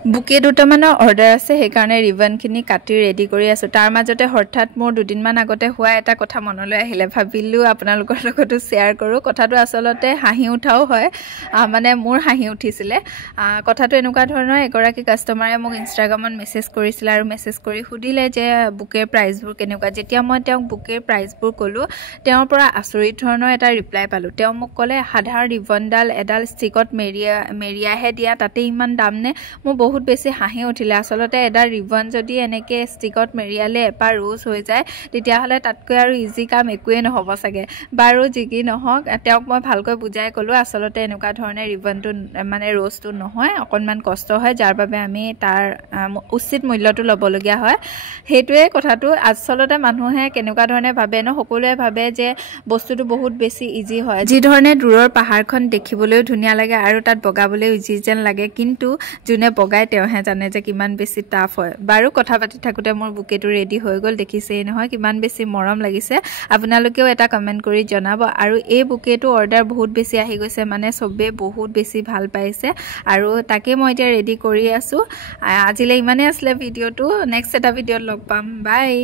বুকে দুটামানৰ order আছে সেইকাৰণে ৰিবনখিনি কাটি ৰেডি কৰি আছোঁ তাৰ মাজতে হঠাৎ মোৰ দুদিনমান আগতে হোৱা এটা কথা মনলৈ আহিলে ভাবিলোঁ আপোনালোকৰ লগতো শ্বেয়াৰ কৰোঁ কথাটো আচলতে হাঁহি উঠাও হয় মানে মোৰ হাঁহি উঠিছিলে কথাটো এনেকুৱা ধৰণৰ এগৰাকী কাষ্টমাৰে মোক ইনষ্টাগ্ৰামত মেছেজ কৰিছিল আৰু মেছেজ কৰি সুধিলে যে বুকেৰ প্ৰাইচবোৰ কেনেকুৱা যেতিয়া মই তেওঁক বুকেৰ প্ৰাইচবোৰ ক'লোঁ তেওঁৰ পৰা আচৰিত ধৰণৰ এটা ৰিপ্লাই পালোঁ তেওঁ মোক ক'লে সাধাৰণ ৰিবনডাল এডাল ষ্টিকত মেৰিয়াহে দিয়া তাতে ইমান দাম নে মোৰ বহুত বেছি হাঁহি উঠিলে আচলতে এডাল ৰিবন যদি এনেকৈ ষ্টিকত মেৰিয়ালে এপাৰ ৰোজ হৈ যায় তেতিয়াহ'লে তাতকৈ আৰু ইজি কাম একোৱেই নহ'ব চাগে বাৰু যি কি নহওক তেওঁক মই ভালকৈ বুজাই ক'লোঁ আচলতে এনেকুৱা ধৰণে ৰিবনটো মানে ৰোজটো নহয় অকণমান কষ্ট হয় যাৰ বাবে আমি তাৰ উচিত মূল্যটো ল'বলগীয়া হয় সেইটোৱে কথাটো আচলতে মানুহে কেনেকুৱা ধৰণে ভাবে ন সকলোৱে ভাবে যে বস্তুটো বহুত বেছি ইজি হয় যি ধৰণে দূৰৰ পাহাৰখন দেখিবলৈও ধুনীয়া লাগে আৰু তাত বগাবলৈও ইজি যেন লাগে কিন্তু যোনে বগাই তেওঁহে জানে যে কিমান বেছি টাফ হয় বাৰু কথা পাতি থাকোঁতে মোৰ বুকেটো ৰেডি হৈ গ'ল দেখিছেই নহয় কিমান বেছি মৰম লাগিছে আপোনালোকেও এটা কমেণ্ট কৰি জনাব আৰু এই বুকেটো অৰ্ডাৰ বহুত বেছি আহি গৈছে মানে চবেই বহুত বেছি ভাল পাইছে আৰু তাকে মই এতিয়া ৰেডি কৰি আছোঁ আজিলৈ ইমানেই আছিলে ভিডিঅ'টো নেক্সট এটা ভিডিঅ'ত লগ পাম বাই